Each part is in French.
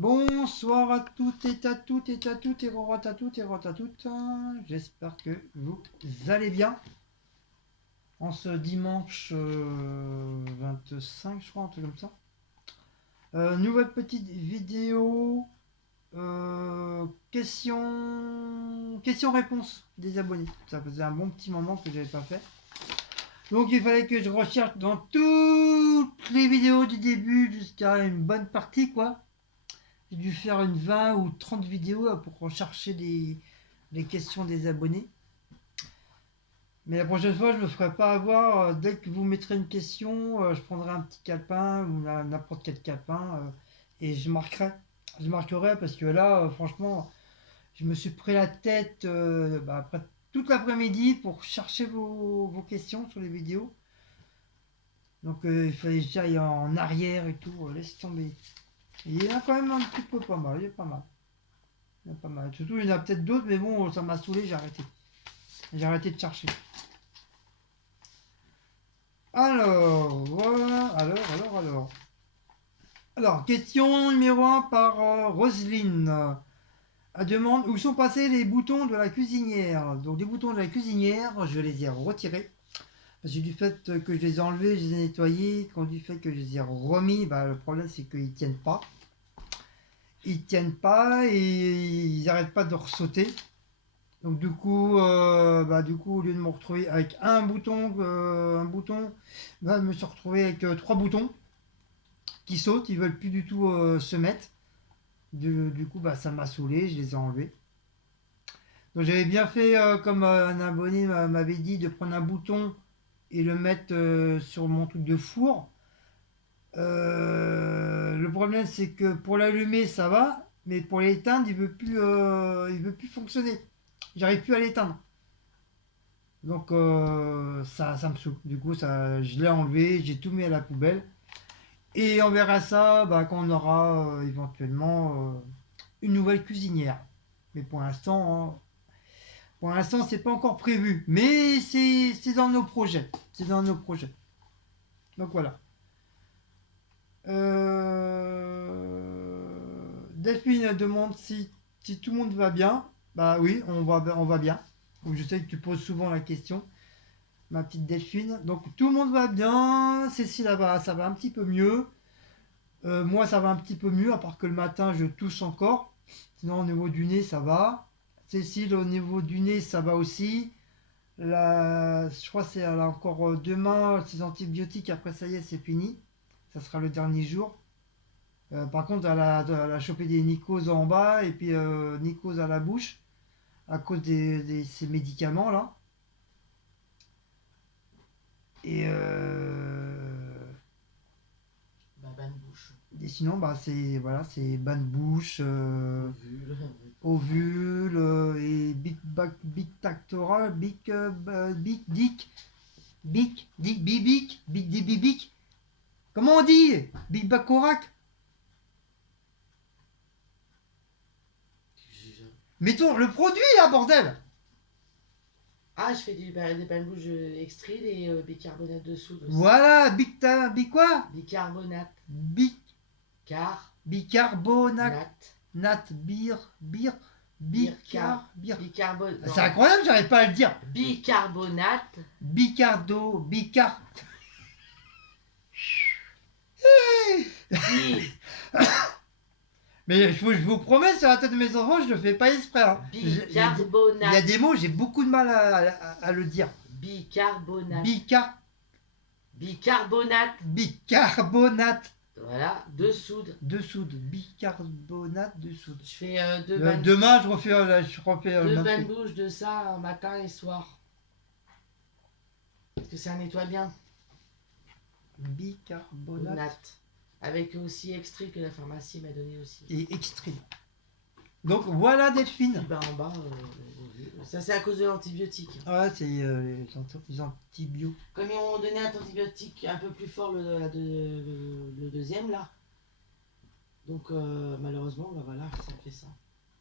Bonsoir à toutes et à toutes et à toutes et à toutes et à toutes. J'espère que vous allez bien. En ce dimanche 25, je crois, un truc comme ça. Nouvelle petite vidéo. Question-réponse des abonnés. Ça faisait un bon petit moment que j'avais pas fait. Donc il fallait que je recherche dans toutes les vidéos du début jusqu'à une bonne partie, quoi. J'ai dû faire une 20 ou 30 vidéos pour rechercher les questions des abonnés. Mais la prochaine fois, je ne me ferai pas avoir. Dès que vous mettrez une question, je prendrai un petit calepin ou n'importe quel calepin et je marquerai. Je marquerai parce que là, franchement, je me suis pris la tête après toute l'après-midi pour chercher vos questions sur les vidéos. Donc il fallait que j'aille en arrière et tout. Laisse tomber. Et il y en a quand même un petit peu pas mal. Il y a pas mal. Il y en a pas mal. Surtout, il y en a peut-être d'autres, mais bon, ça m'a saoulé, j'ai arrêté. J'ai arrêté de chercher. Alors, voilà. Alors, question numéro 1 par Roselyne. Elle demande où sont passés les boutons de la cuisinière. Donc, les boutons de la cuisinière, je les ai retirés. Parce que du fait que je les ai enlevés, je les ai nettoyés. Quand du fait que je les ai remis, le problème c'est qu'ils tiennent pas. Ils tiennent pas et ils n'arrêtent pas de ressauter. Donc du coup, au lieu de me retrouver avec un bouton, je me suis retrouvé avec trois boutons qui sautent, ils veulent plus du tout se mettre. Du coup, ça m'a saoulé, je les ai enlevés. Donc j'avais bien fait comme un abonné m'avait dit de prendre un bouton et le mettre sur mon truc de four. Le problème c'est que pour l'allumer ça va, mais pour l'éteindre il veut plus fonctionner. J'arrive plus à l'éteindre. Donc ça me saoule. Du coup, je l'ai enlevé, j'ai tout mis à la poubelle. Et on verra ça quand on aura éventuellement une nouvelle cuisinière. Mais pour l'instant, c'est pas encore prévu. Mais c'est dans nos projets. C'est dans nos projets. Donc voilà. Delphine demande si tout le monde va bien. Bah oui, on va bien. Donc je sais que tu poses souvent la question. Ma petite Delphine. Donc tout le monde va bien. Cécile, ça va un petit peu mieux. Moi, ça va un petit peu mieux, à part que le matin, je tousse encore. Sinon, au niveau du nez, ça va. Cécile, au niveau du nez, ça va aussi. Je crois qu'elle a encore demain ses antibiotiques. Après, ça y est, c'est fini. Ça sera le dernier jour. Par contre, elle a chopé des mycoses en bas et puis mycoses à la bouche à cause de ces médicaments là. Et, Bonne bouche. et sinon, c'est bas de bouche, ovule et big tactoral, big dick, bibic. Comment on dit? Big bacorac. Mettons le produit là, bordel. Ah, je fais des bains de bouche extraits, des bicarbonate de soude aussi. Voilà, big quoi? Bicarbonate. Bicarbonate. Nat, Bicarbonate. C'est incroyable, j'arrive pas à le dire. Bicarbonate. Bicardo. Mais je vous promets, sur la tête de mes enfants, je le fais pas exprès. Hein. Bicarbonate. Il y a des mots, j'ai beaucoup de mal à le dire. Bicarbonate. Bicarbonate. Voilà, de soude. Bicarbonate de soude. Je fais deux bains. Demain, je refais deux bains de bouche de ça matin et soir. Parce que ça nettoie bien. Bicarbonate. Avec aussi extrait que la pharmacie m'a donné aussi. Et extrait. Donc voilà Delphine. En bas, ça c'est à cause de l'antibiotique. Ouais, c'est les antibiotiques. Comme ils m'ont donné un antibiotique un peu plus fort le deuxième là. Donc malheureusement, voilà, ça fait ça.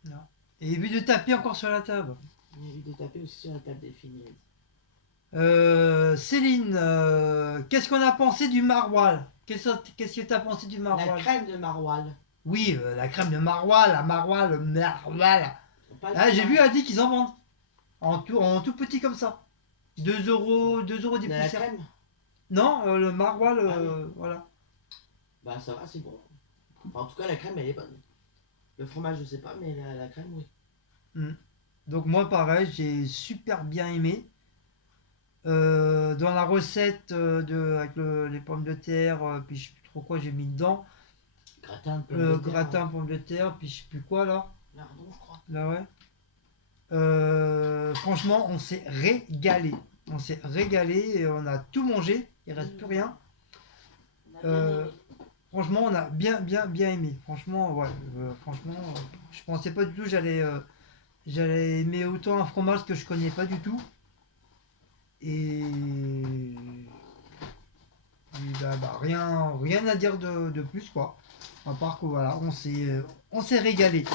Non. Et évite de taper encore sur la table. Évite de taper aussi sur la table des filles. Céline, qu'est-ce qu'on a pensé du maroilles? Qu'est-ce que tu as pensé du maroilles? La crème de maroilles. Oui, la crème de maroilles, la maroilles, le maroilles. Pas le Ah, j'ai fromage. vu, elle a dit qu'ils en vendent. En tout petit comme ça. 2 € des De la poussières. crème. Non, le maroilles, Ah oui. voilà. Bah ça va, c'est bon. Enfin, en tout cas, la crème, elle est bonne. Le fromage, je sais pas, mais la crème, oui. Mm. Donc moi pareil, j'ai super bien aimé. Dans la recette avec les pommes de terre, puis je sais plus trop quoi j'ai mis dedans. Gratin de pommes de Le terre. gratin pommes de terre, puis je sais plus quoi là. Lardon, je crois. Là ouais. Franchement, on s'est régalé. On s'est régalé et on a tout mangé. Il reste plus rien. On a bien Euh, aimé. Franchement, on a bien aimé. Franchement, ouais. Franchement, je pensais pas du tout j'allais aimer autant un fromage que je connais pas du tout. Et, rien à dire de plus quoi. À part que voilà, on s'est régalé.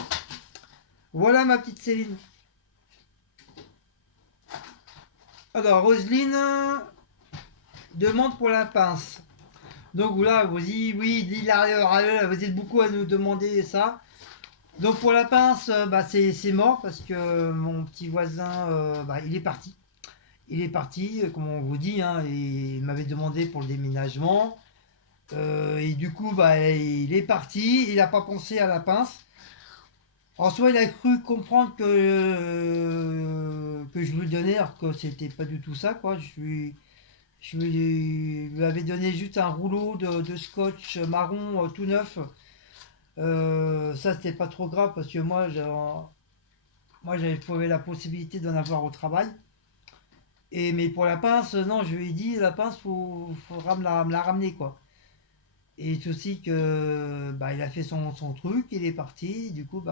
Voilà ma petite Céline. Alors Roselyne demande pour la pince. Donc là, vous dites, oui, vous êtes beaucoup à nous demander ça. Donc pour la pince, c'est mort parce que mon petit voisin, il est parti. Il est parti, comme on vous dit, hein, et il m'avait demandé pour le déménagement. Et du coup, il est parti, il n'a pas pensé à la pince. En soi, il a cru comprendre que je lui donnais, alors que c'était pas du tout ça, quoi. Je lui avais donné juste un rouleau de scotch marron tout neuf. Ça, c'était pas trop grave parce que moi j'avais trouvé la possibilité d'en avoir au travail. Mais pour la pince, non, je lui ai dit, la pince, faudra me la ramener, quoi. Et c'est aussi que il a fait son truc, il est parti, du coup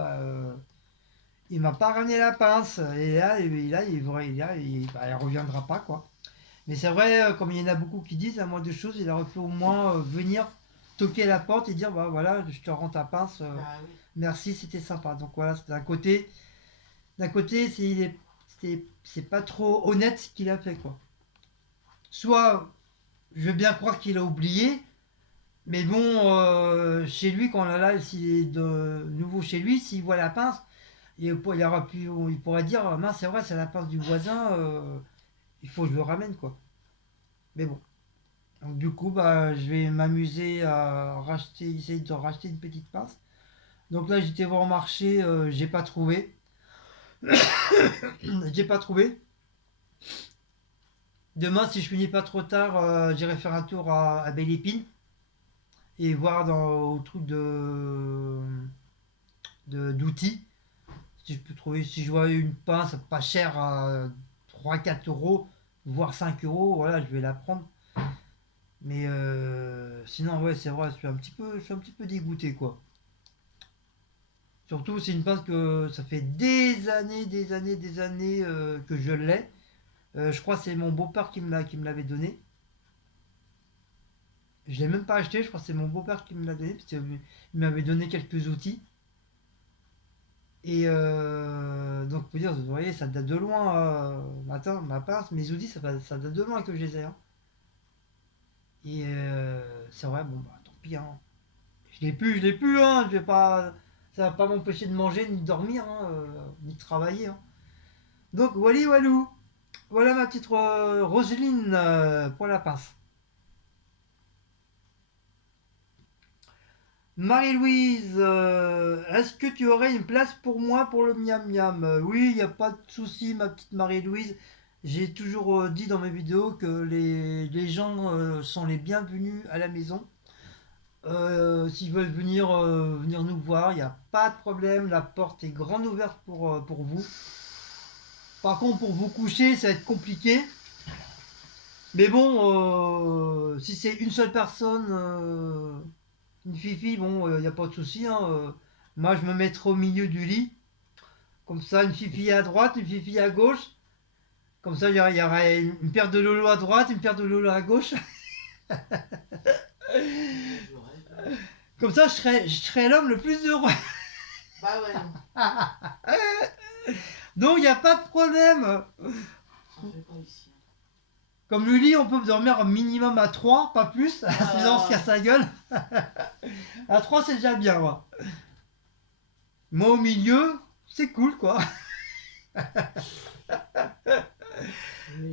il m'a pas ramené la pince. Et là, il reviendra pas quoi. Mais c'est vrai, comme il y en a beaucoup qui disent, à moins de choses, il aurait pu au moins venir toquer la porte et dire bah voilà, je te rends ta pince, Ah oui. merci, c'était sympa. Donc voilà, c'est d'un côté, c'est pas trop honnête ce qu'il a fait quoi. Soit je veux bien croire qu'il a oublié, mais bon, chez lui, quand là, s'il est de nouveau chez lui, s'il voit la pince, il pourrait dire, mince, c'est vrai, c'est la pince du voisin, il faut que je le ramène, quoi. Mais bon. Donc du coup, je vais m'amuser à essayer de racheter une petite pince. Donc là, j'étais voir au marché, j'ai pas trouvé. J'ai pas trouvé. Demain, si je finis pas trop tard, j'irai faire un tour à Belle Épine et voir au truc d'outils. Si je peux trouver, si je vois une pince pas chère à 3 4 euros, voire 5 euros, voilà, je vais la prendre. Mais sinon, ouais, c'est vrai, je suis un petit peu dégoûté, quoi. Surtout, c'est une pince que ça fait des années que je l'ai. Je crois que c'est mon beau-père qui me l'avait donné. Je l'ai même pas acheté, je crois que c'est mon beau-père qui me l'a donné, parce qu'il m'avait donné quelques outils. Et donc, faut dire, vous voyez, ça date de loin. Ma pince, mes outils, ça date de loin que je les ai, hein. Et c'est vrai, bon, tant pis, hein. Je l'ai plus, hein. Ça va pas m'empêcher de manger, ni de dormir, hein, ni de travailler, hein. Donc, wally walou. Voilà ma petite Roselyne pour la pince. Marie-Louise, est-ce que tu aurais une place pour moi pour le miam miam? Oui, il n'y a pas de souci, ma petite Marie-Louise. J'ai toujours dit dans mes vidéos que les gens sont les bienvenus à la maison. S'ils veulent venir nous voir, il n'y a pas de problème. La porte est grande ouverte pour vous. Par contre, pour vous coucher, ça va être compliqué. Mais bon, si c'est une seule personne, une fifi, bon, il n'y a pas de souci, hein. Moi, je me mettrai au milieu du lit. Comme ça, une fifi à droite, une fifi à gauche. Comme ça, il y aura une paire de lolo à droite, une paire de lolo à gauche. Je rêve. Comme ça, je serai l'homme le plus heureux. Bah ouais, non. Donc, il n'y a pas de problème. Ça fait pas ici. Comme le lit, on peut dormir minimum à 3, pas plus. Sinon, on se casse la gueule. À 3, c'est déjà bien, moi. Moi, au milieu, c'est cool, quoi. Mais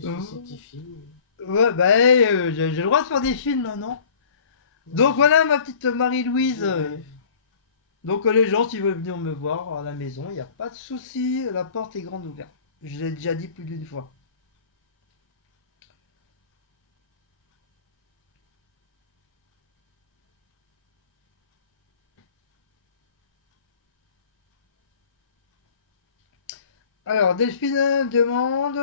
je fais ces petits films. Ouais, bah, j'ai le droit de faire des films maintenant. Donc voilà ma petite Marie-Louise. Je rêve. Donc les gens, s'ils veulent venir me voir à la maison, il n'y a pas de souci, la porte est grande ouverte. Je l'ai déjà dit plus d'une fois. Alors, Delphine demande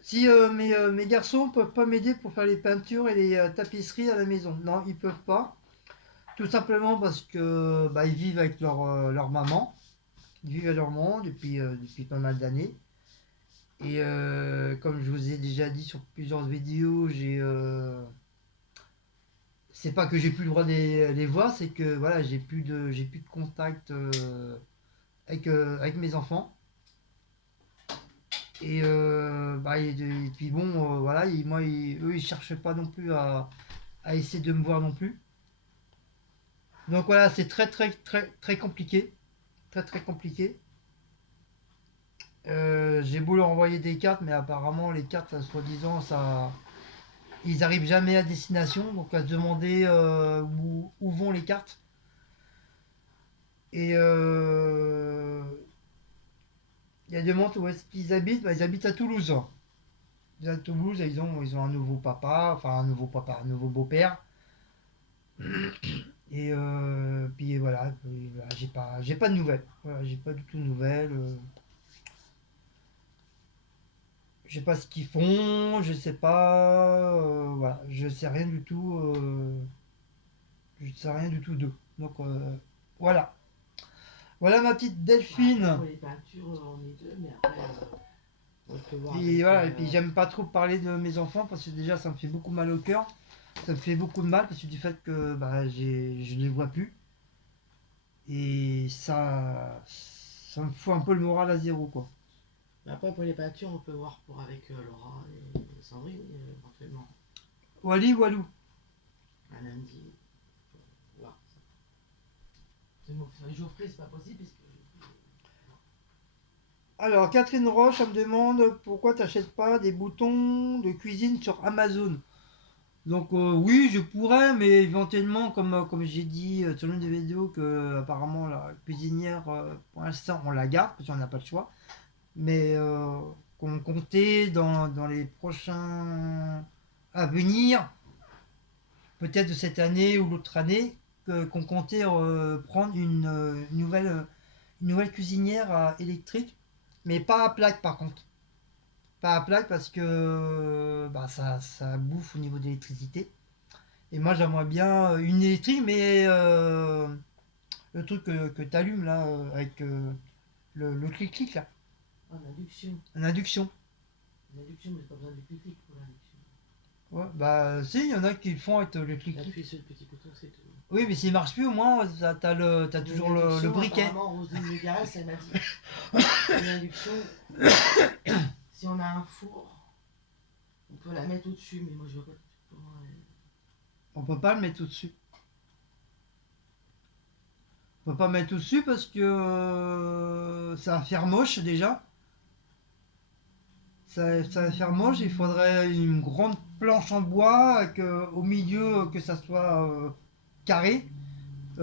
si mes garçons peuvent pas m'aider pour faire les peintures et les tapisseries à la maison. Non, ils peuvent pas. Tout simplement parce que bah, ils vivent avec leur maman. Ils vivent à leur maman depuis pas mal d'années. Et comme je vous ai déjà dit sur plusieurs vidéos, c'est pas que j'ai plus le droit de les voir, c'est que voilà, j'ai plus de contact avec mes enfants. Et, et puis bon, voilà, eux ils cherchent pas non plus à essayer de me voir non plus. Donc voilà, c'est très très très très compliqué, très très compliqué. J'ai beau leur envoyer des cartes, mais apparemment les cartes, soi-disant, ils arrivent jamais à destination, donc à se demander où vont les cartes. Et il y a des mondes où est-ce qu'ils habitent. Bah, ils habitent à Toulouse. Ils habitent à Toulouse, ils ont un nouveau papa, enfin un nouveau beau-père. Et puis voilà, j'ai pas de nouvelles. Voilà, j'ai pas du tout de nouvelles. Je sais pas ce qu'ils font, je sais pas. Voilà, je sais rien du tout. Je sais rien du tout d'eux. Donc voilà. Voilà ma petite Bah, après, Delphine. pour les peintures, on est deux, mais après, on peut voir Et avec. voilà, et puis j'aime pas trop parler de mes enfants parce que déjà ça me fait beaucoup mal au cœur. Ça me fait beaucoup de mal parce que du fait que bah, je les vois plus. Et ça me fout un peu le moral à zéro quoi. Mais après, pour les peintures, on peut voir pour avec Laura et Sandrine, éventuellement. Wally Walou. Un lundi, voir ça. C'est bon, avec Geoffrey, c'est pas possible, parce que. Alors Catherine Roche, elle me demande pourquoi t'achètes pas des boutons de cuisine sur Amazon. Donc oui, je pourrais, mais éventuellement, comme j'ai dit sur l'une des vidéos, que apparemment la cuisinière, pour l'instant, on la garde, parce qu'on n'a pas le choix. Mais qu'on comptait dans les prochains à venir, peut-être de cette année ou l'autre année, qu'on comptait prendre une nouvelle cuisinière électrique, mais pas à plaque par contre. Pas à plaque parce que bah, ça bouffe au niveau de l'électricité. Et moi j'aimerais bien une électrique, mais le truc que tu allumes là, avec le clic-clic là, Ah, l'induction. en induction. L'induction, mais pas besoin du clic pour l'induction. Ouais, bah si, il y en a qui le font avec le clic-clic. Appuie sur le petit bouton, c'est tout. Oui, mais s'il marche plus, au moins, t'as toujours le briquet. Apparemment, Roselyne Légarès, elle m'a dit une induction, si on a un four, on peut la mettre au-dessus, mais moi je vois pas comment elle. On peut pas le mettre au-dessus. On peut pas le mettre au-dessus parce que ça va faire moche déjà. Ça va faire moche, il faudrait une grande planche en bois avec au milieu que ça soit carré,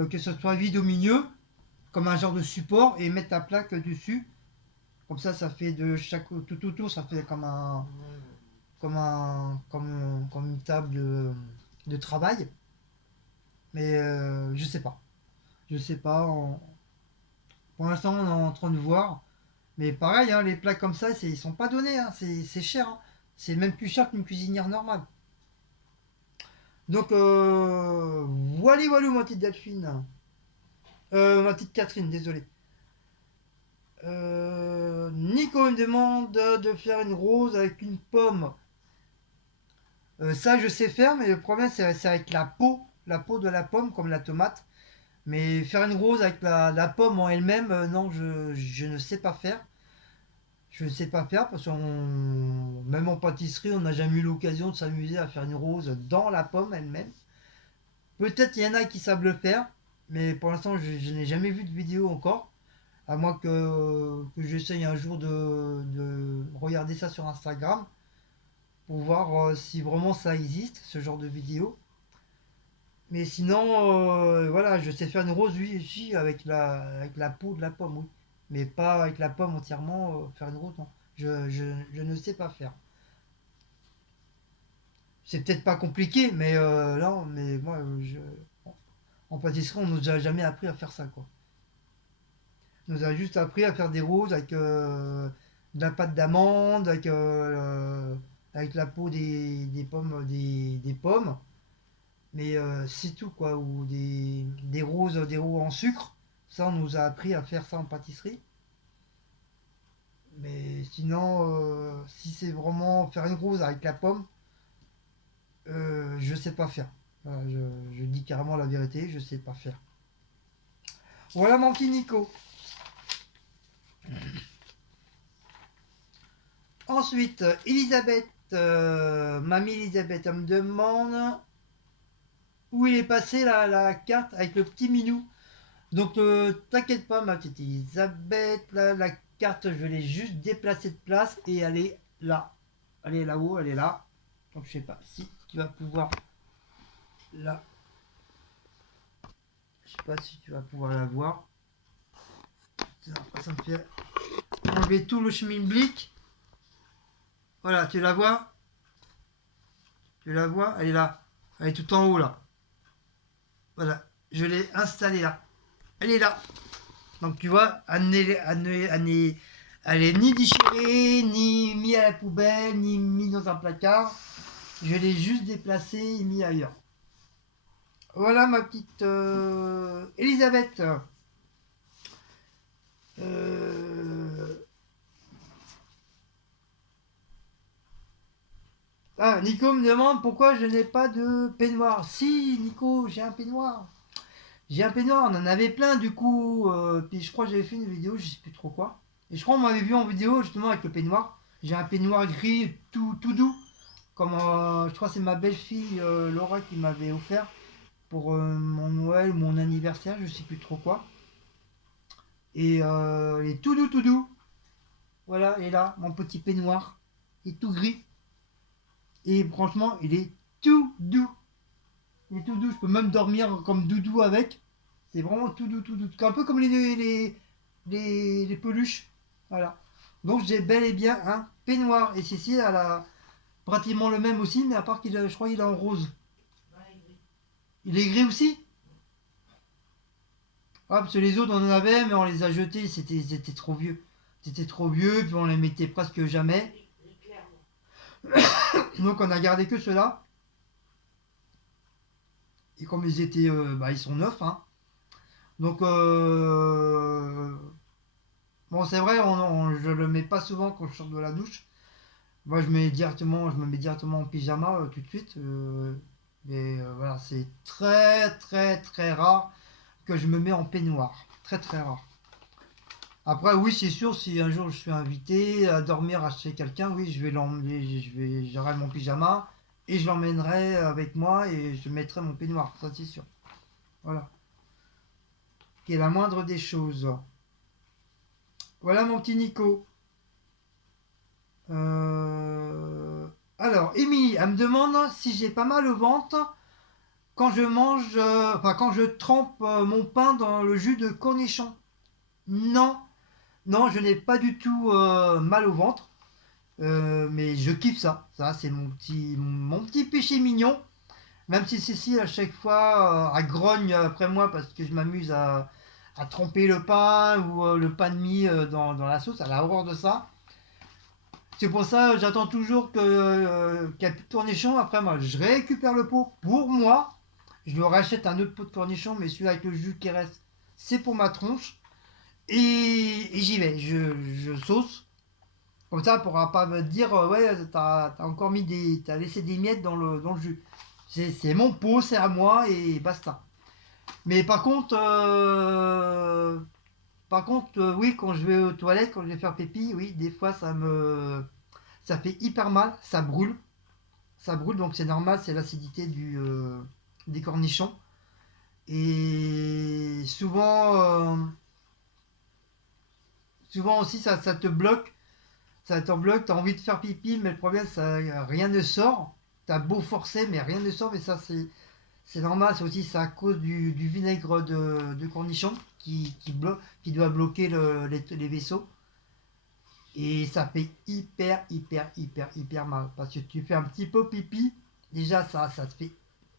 que ça soit vide au milieu, comme un genre de support, et mettre ta plaque dessus. Comme ça fait de chaque tout autour, ça fait comme une table de travail. Mais je sais pas. Je sais pas. Pour l'instant, on est en train de voir. Mais pareil, hein, les plaques comme ça, ils sont pas donnés. Hein, c'est cher. Hein. C'est même plus cher qu'une cuisinière normale. Donc, voilà, voilà, ma petite Delphine. Ma petite Catherine, désolé. Nico me demande de faire une rose avec une pomme. Ça, je sais faire, mais le problème, c'est avec la peau de la pomme, comme la tomate. Mais faire une rose avec la pomme en elle-même, non, je ne sais pas faire. je sais pas faire parce qu'on, même en pâtisserie, on n'a jamais eu l'occasion de s'amuser à faire une rose dans la pomme elle-même. Peut-être il y en a qui savent le faire, mais pour l'instant, je n'ai jamais vu de vidéo encore. À moins que j'essaye un jour de regarder ça sur Instagram pour voir si vraiment ça existe, ce genre de vidéo. Mais sinon, voilà, je sais faire une rose, oui, si, avec la peau de la pomme, oui. Mais pas avec la pomme entièrement, faire une rose, non. Je ne sais pas faire. C'est peut-être pas compliqué, mais non, mais moi, en pâtisserie, on nous a jamais appris à faire ça, quoi. On nous a juste appris à faire des roses avec de la pâte d'amande, avec la peau des pommes, des pommes. Mais c'est tout, quoi. Ou des roses en sucre. Ça, on nous a appris à faire ça en pâtisserie. Mais sinon, si c'est vraiment faire une rose avec la pomme, je sais pas faire. Voilà, je dis carrément la vérité, je sais pas faire. Voilà mon petit Nico. Ensuite, Elisabeth, mamie Elisabeth, elle me demande où il est passé la carte avec le petit minou. Donc, t'inquiète pas, ma petite Elisabeth, la carte, je l'ai juste déplacée de place et elle est là. Elle est là-haut, elle est là. Donc, je sais pas si tu vas pouvoir la. Je sais pas si tu vas pouvoir la voir. Ça me fait enlever tout le schmilblick. Voilà, tu la vois? Tu la vois? Elle est là. Elle est tout en haut là. Voilà, je l'ai installée là. Elle est là. Donc tu vois, elle est ni déchirée, ni mis à la poubelle, ni mis dans un placard. Je l'ai juste déplacée et mis ailleurs. Voilà ma petite Elisabeth. Ah, Nico me demande pourquoi je n'ai pas de peignoir. Si, Nico, j'ai un peignoir. J'ai un peignoir, on en avait plein du coup. Puis je crois que j'avais fait une vidéo, je sais plus trop quoi. Et je crois qu'on m'avait vu en vidéo justement avec le peignoir. J'ai un peignoir gris tout doux. Comme je crois que c'est ma belle-fille Laura qui m'avait offert pour mon Noël ou mon anniversaire, je sais plus trop quoi. Et il est tout doux, tout doux. Voilà, et là, mon petit peignoir. Il est tout gris. Et franchement, il est tout doux. Il est tout doux, je peux même dormir comme doudou avec. C'est vraiment tout doux, tout doux. Un peu comme les peluches. Voilà. Donc j'ai bel et bien un peignoir. Et Cécile, elle a pratiquement le même aussi, mais à part je crois qu'il est en rose. Il est gris aussi. Ah, parce que les autres on en avait, mais on les a jetés, c'était trop vieux. C'était trop vieux, puis on les mettait presque jamais. Donc on a gardé que ceux-là. Et comme ils étaient, bah, ils sont neufs, hein. Donc bon, c'est vrai, je le mets pas souvent quand je sors de la douche. Moi, je me mets directement en pyjama tout de suite. Mais voilà, c'est très très très rare que je me mets en peignoir. Très très rare. Après, oui, c'est sûr, si un jour je suis invité à dormir chez quelqu'un, oui, je vais l'emmener, j'aurai mon pyjama et je l'emmènerai avec moi et je mettrai mon peignoir, ça c'est sûr. Voilà. Qui est la moindre des choses. Voilà mon petit Nico. Euh, Alors, Émilie, elle me demande si j'ai pas mal au ventre quand je mange, enfin quand je trempe mon pain dans le jus de cornichon. Non, non, je n'ai pas du tout mal au ventre, mais je kiffe ça. Ça, c'est mon petit péché mignon. Même si Cécile, à chaque fois, elle grogne après moi parce que je m'amuse à tremper le pain ou le pain de mie dans la sauce, elle a horreur de ça. C'est pour ça j'attends toujours qu'il n'y ait plus de cornichons. Après, moi, je récupère le pot pour moi. Je lui rachète un autre pot de cornichons, mais celui avec le jus qui reste, c'est pour ma tronche. Et j'y vais, je sauce. Comme ça, elle pourra pas me dire, ouais, t'as encore mis t'as laissé des miettes dans le jus. C'est mon pot, c'est à moi et basta. Mais par contre, par contre, oui, quand je vais aux toilettes, quand je vais faire pipi, oui, des fois ça fait hyper mal, ça brûle. Ça brûle, donc c'est normal, c'est l'acidité des cornichons. Et souvent aussi, ça te bloque. Ça te bloque, t'as envie de faire pipi, mais le problème, rien ne sort. T'as beau forcer, mais rien ne sort. Mais ça, c'est normal. C'est aussi ça à cause du vinaigre de cornichon qui doit bloquer les vaisseaux. Et ça fait hyper mal. Parce que tu fais un petit peu pipi, déjà ça te fait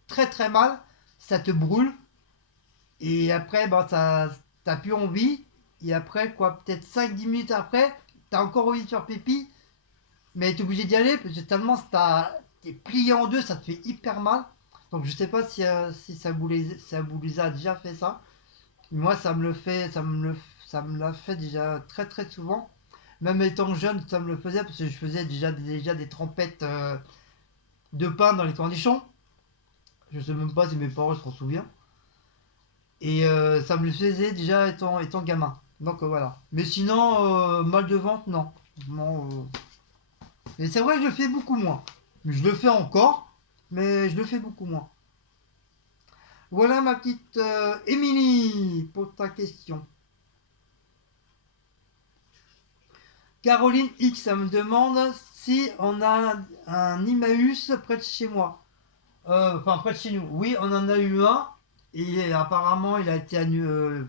très très mal, ça te brûle, et après bah, t'as plus envie, et après quoi, peut-être 5-10 minutes après, t'as encore envie de faire pipi, mais t'es obligé d'y aller, parce que tellement t'es plié en deux, ça te fait hyper mal. Donc je sais pas si ça vous les a déjà fait ça. Moi ça me le fait, ça me l'a fait déjà très très souvent. Même étant jeune, ça me le faisait parce que je faisais déjà des trempettes de pain dans les cornichons. Je sais même pas si mes parents s'en souviennent. Et ça me le faisait déjà étant gamin. Donc voilà. Mais sinon, mal de ventre, non. Non, mais c'est vrai que je le fais beaucoup moins. Je le fais encore, mais je le fais beaucoup moins. Voilà ma petite Émilie pour ta question. Caroline X me demande si on a un Emmaüs près de chez moi. Enfin, près de chez nous. Oui, on en a eu un. Et apparemment, il a été annulé.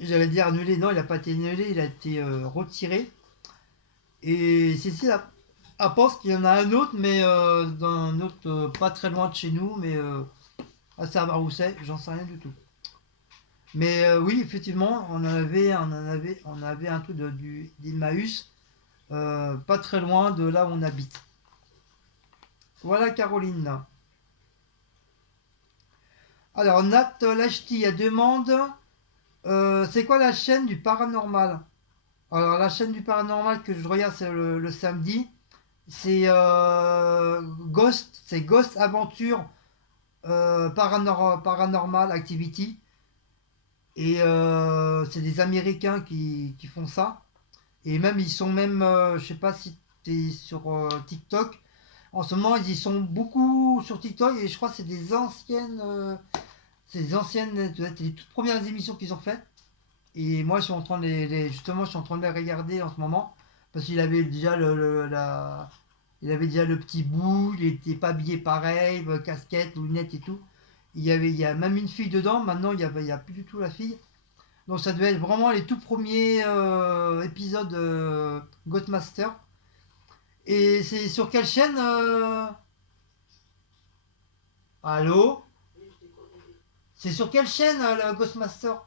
J'allais dire annulé. Non, il n'a pas été annulé. Il a été retiré. Et Cécile pense qu'il y en a un autre, mais dans un autre, pas très loin de chez nous, mais à savoir où c'est, j'en sais rien du tout. Mais oui, effectivement, on avait un truc d'Emmaüs, pas très loin de là où on habite. Voilà Caroline. Alors Nat Lachti elle demande c'est quoi la chaîne du paranormal. Alors la chaîne du paranormal que je regarde c'est le samedi. C'est Ghost Aventure Paranormal Activity. Et c'est des Américains qui font ça. Et même ils sont même, je sais pas si t'es sur TikTok. En ce moment ils y sont beaucoup sur TikTok et je crois que c'est des anciennes, les toutes premières émissions qu'ils ont faites. Et moi, je suis en train justement, je suis en train de les regarder en ce moment. Parce qu'il avait déjà il avait déjà le petit bout, il était pas habillé pareil, casquette, lunettes et tout. Il y a même une fille dedans, maintenant il y a plus du tout la fille. Donc ça devait être vraiment les tout premiers épisodes Ghostmaster. Et c'est sur quelle chaîne Allô. C'est sur quelle chaîne le Ghostmaster?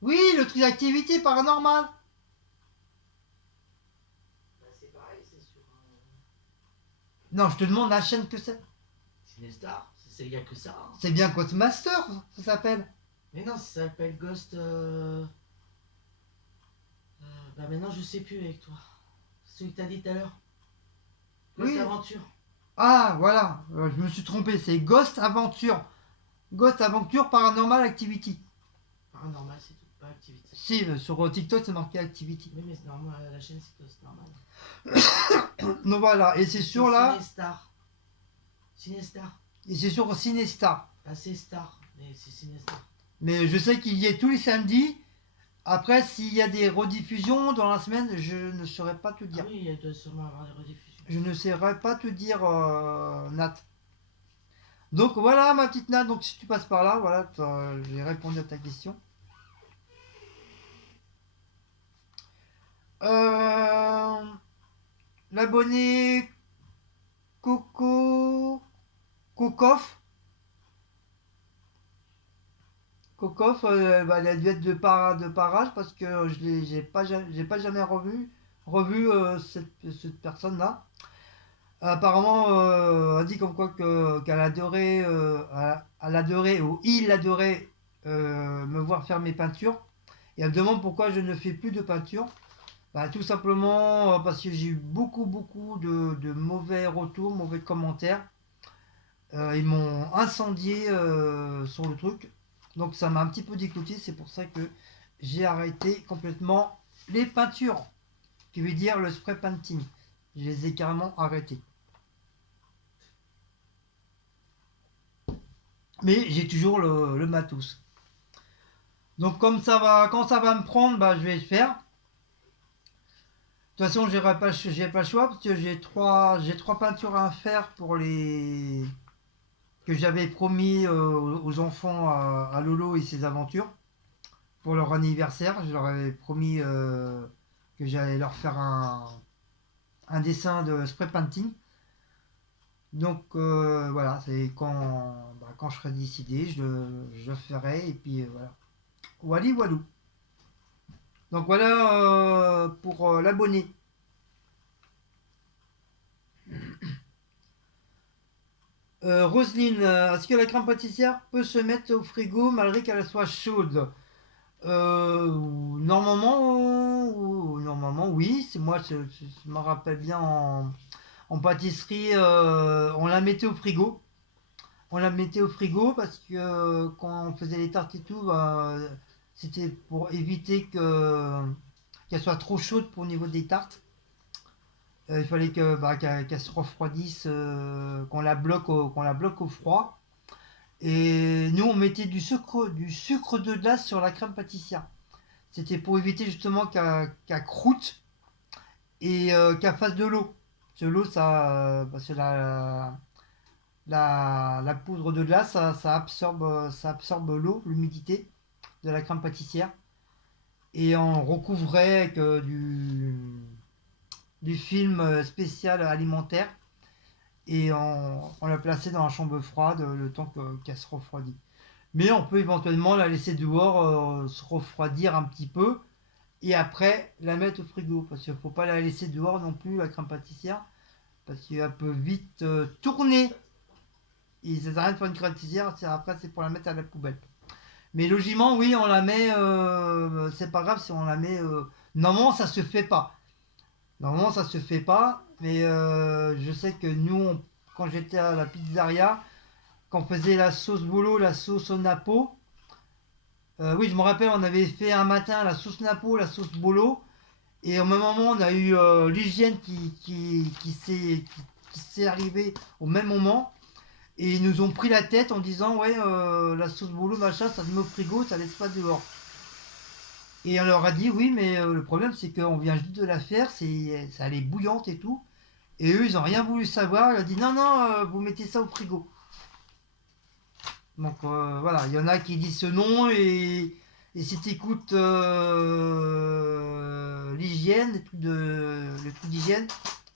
Oui, le truc d'activité paranormale. C'est pareil, c'est sur Non, je te demande la chaîne que c'est. Cinestar. Il n'y a que ça. Hein. C'est bien Ghostmaster, ça s'appelle. Mais non, ça s'appelle Ghost. Bah maintenant, je sais plus avec toi. Celui que t'as dit tout à l'heure. Ghost Oui. Aventure. Ah, voilà, je me suis trompé, c'est Ghost Aventure. Ghost Aventure Paranormal Activity. Paranormal, c'est tout, pas Activity. Si, sur TikTok, c'est marqué Activity. Oui, mais c'est normal, la chaîne, c'est Ghost normal. Donc voilà, et c'est sur là. Cinestar. Cinestar. Et c'est sur Cinestar. Ah, c'est Star, mais c'est Cinestar. Mais je sais qu'il y est tous les samedis. Après, s'il y a des rediffusions dans la semaine, je ne saurais pas te dire. Ah oui, il doit sûrement avoir des rediffusions. Je ne saurais pas te dire, Nat. Donc voilà, ma petite Nat. Donc si tu passes par là, voilà, j'ai répondu à ta question. L'abonné Kokoff. Kokoff, bah, elle a dû être de parage parce que j'ai pas jamais revu cette personne-là. Apparemment, elle dit comme quoi qu'elle adorait, elle adorait ou il adorait me voir faire mes peintures. Et elle me demande pourquoi je ne fais plus de peinture. Bah, tout simplement parce que j'ai eu beaucoup de mauvais retours, mauvais commentaires. Ils m'ont incendié sur le truc. Donc ça m'a un petit peu dégoûté. C'est pour ça que j'ai arrêté complètement les peintures. Qui veut dire le spray painting. Je les ai carrément arrêtés. Mais j'ai toujours le matos. Donc comme ça va, quand ça va me prendre, bah, je vais le faire. De toute façon, j'ai pas le choix parce que j'ai trois peintures à faire pour les que j'avais promis aux enfants à Lolo et ses aventures pour leur anniversaire. Je leur avais promis que j'allais leur faire un dessin de spray painting. Donc voilà, c'est quand je serai décidé, je le ferai et puis voilà. Wally Walou. Donc voilà pour l'abonné. Roselyne, est-ce que la crème pâtissière peut se mettre au frigo malgré qu'elle soit chaude? Normalement oui. C'est moi, je me rappelle bien en pâtisserie, on la mettait au frigo. On la mettait au frigo parce que quand on faisait les tartes et tout, bah, c'était pour éviter qu'elle soit trop chaude pour au niveau des tartes. Il fallait qu'elle se refroidisse, qu'on la bloque au froid. Et nous, on mettait du sucre de glace sur la crème pâtissière. C'était pour éviter justement qu'elle croûte et qu'elle fasse de l'eau. Parce que l'eau, parce que la poudre de glace, ça absorbe l'eau, l'humidité de la crème pâtissière. Et on recouvrait avec du film spécial alimentaire et on la plaçait dans la chambre froide le temps qu'elle se refroidit. Mais on peut éventuellement la laisser dehors se refroidir un petit peu et après la mettre au frigo parce qu'il ne faut pas la laisser dehors non plus la crème pâtissière parce qu'elle peut vite tourner et ça sert à rien de faire une crème pâtissière après c'est pour la mettre à la poubelle. Mais logiquement oui on la met c'est pas grave si on la met normalement ça se fait pas. Normalement, ça se fait pas, mais je sais que nous, quand j'étais à la pizzeria, quand on faisait la sauce bolo, la sauce au napo, oui, je me rappelle, on avait fait un matin la sauce napo, la sauce bolo, et au même moment, on a eu l'hygiène qui s'est arrivée au même moment, et ils nous ont pris la tête en disant, ouais, la sauce bolo, machin, ça se met au frigo, ça laisse pas dehors. Et on leur a dit, oui, mais le problème, c'est qu'on vient juste de la faire, ça elle est bouillante et tout. Et eux, ils n'ont rien voulu savoir. Ils ont dit non, non, vous mettez ça au frigo. Donc voilà, il y en a qui disent ce nom et si tu écoutes l'hygiène, les trucs d'hygiène,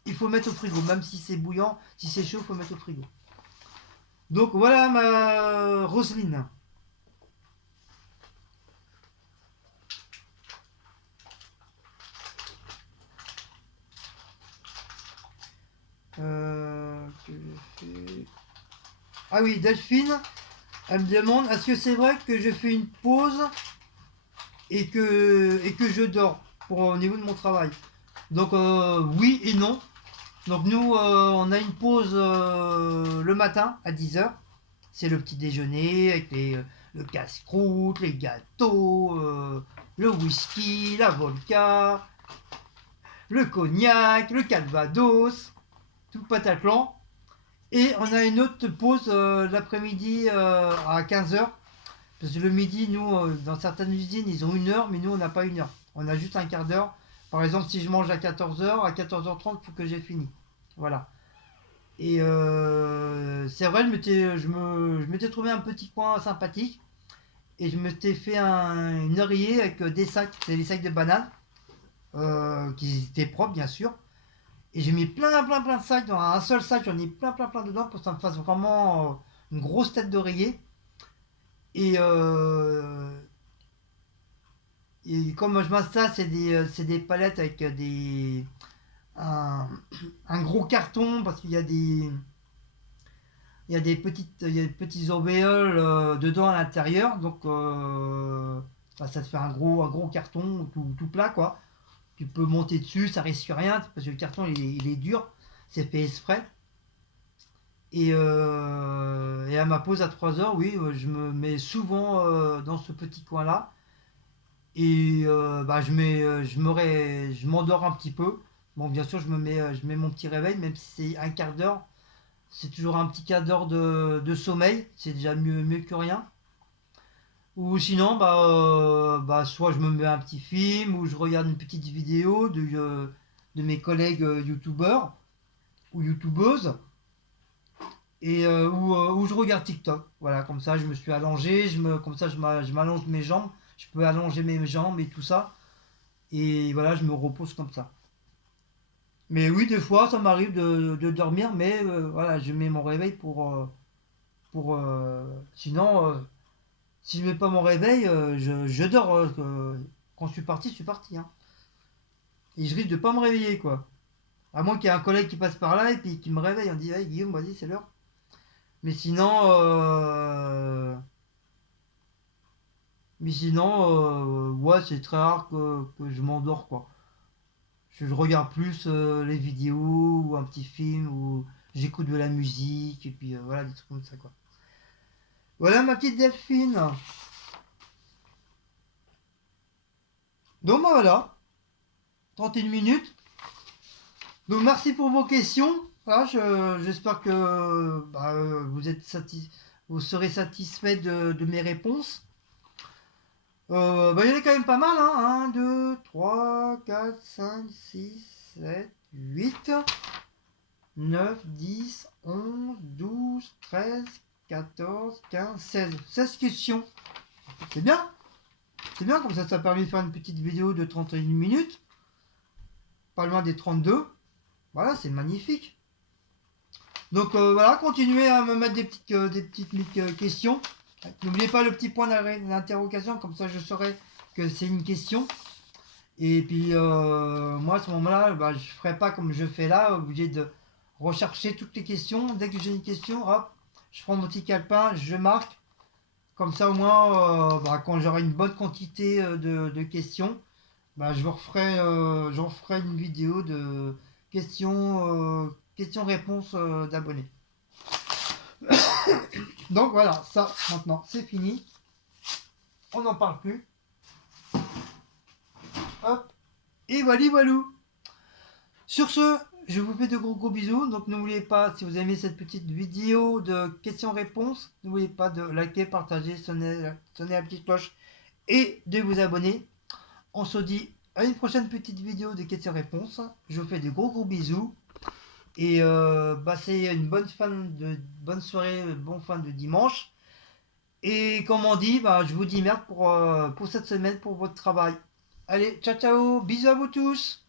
il faut mettre au frigo. Même si c'est bouillant, si c'est chaud, il faut mettre au frigo. Donc voilà ma Roselyne. Que j'ai fait... Ah oui, Delphine, elle me demande est-ce que c'est vrai que je fais une pause et que je dors au niveau de mon travail. Donc oui et non. Donc nous, on a une pause le matin à 10h. C'est le petit déjeuner avec le casse-croûte, les gâteaux, le whisky, la vodka, le cognac, le calvados, tout le patatlan. Et on a une autre pause l'après-midi à 15h. Parce que le midi, nous, dans certaines usines, ils ont 1 heure, mais nous, on n'a pas 1 heure. On a juste un quart d'heure. Par exemple, si je mange à 14h, à 14h30, il faut que j'ai fini. Voilà. Et c'est vrai, je m'étais trouvé un petit coin sympathique. Et je m'étais fait une oreiller avec des sacs. C'est des sacs de bananes. Qui étaient propres, bien sûr. Et j'ai mis plein de sacs. Dans un seul sac, j'en ai plein dedans pour que ça me fasse vraiment une grosse tête d'oreiller. Et, et comme je m'installe, c'est des palettes avec un gros carton parce qu'il y a il y a des petits alvéoles dedans à l'intérieur. Donc bah, ça te fait un gros carton tout plat quoi. Tu peux monter dessus, ça risque rien parce que le carton il est dur, c'est fait exprès. Et à ma pause à 3 heures, oui, je me mets souvent dans ce petit coin-là. Et bah, je m'endors un petit peu. Bon, bien sûr, je mets mon petit réveil, même si c'est un quart d'heure. C'est toujours un petit quart d'heure de sommeil. C'est déjà mieux que rien. Ou sinon, bah, soit je me mets un petit film, ou je regarde une petite vidéo de mes collègues youtubeurs ou youtubeuses. Ou je regarde TikTok. Voilà, comme ça, je me suis allongé, comme ça, je m'allonge mes jambes. Je peux allonger mes jambes et tout ça. Et voilà, je me repose comme ça. Mais oui, des fois, ça m'arrive de dormir, mais voilà, je mets mon réveil sinon, si je mets pas mon réveil, je dors. Quand je suis parti. Hein. Et je risque de pas me réveiller, quoi. À moins qu'il y ait un collègue qui passe par là et puis qui me réveille. On dit, hey, Guillaume, vas-y, c'est l'heure. Mais sinon, ouais, c'est très rare que je m'endors, quoi. Je regarde plus les vidéos ou un petit film ou j'écoute de la musique et puis voilà, des trucs comme ça, quoi. Voilà ma petite Delphine. Donc bah, voilà, 31 minutes. Donc merci pour vos questions. Voilà, j'espère que bah, vous serez satisfait de mes réponses. Bah, il y en a quand même pas mal, hein. 1, 2, 3, 4, 5, 6, 7, 8, 9, 10, 11, 12, 13, 14, 15, 16. 16 questions. C'est bien. C'est bien, comme ça permet de faire une petite vidéo de 31 minutes. Pas loin des 32. Voilà, c'est magnifique. Donc voilà, continuez à me mettre des petites questions. N'oubliez pas le petit point d'interrogation, comme ça je saurai que c'est une question. Et puis moi à ce moment-là, bah, je ne ferai pas comme je fais là, obligé de rechercher toutes les questions. Dès que j'ai une question, hop, je prends mon petit calepin, je marque. Comme ça au moins, bah, quand j'aurai une bonne quantité de questions, bah, je referai une vidéo de questions-réponses d'abonnés. Donc voilà, ça maintenant c'est fini. On n'en parle plus. Hop. Et voilà, voilou. Sur ce, je vous fais de gros bisous. Donc n'oubliez pas, si vous aimez cette petite vidéo de questions-réponses, n'oubliez pas de liker, partager, sonner la petite cloche et de vous abonner. On se dit à une prochaine petite vidéo de questions-réponses. Je vous fais de gros bisous. Et passez une bonne soirée, bonne fin de dimanche. Et comme on dit, bah, je vous dis merde pour cette semaine, pour votre travail. Allez, ciao ciao, bisous à vous tous.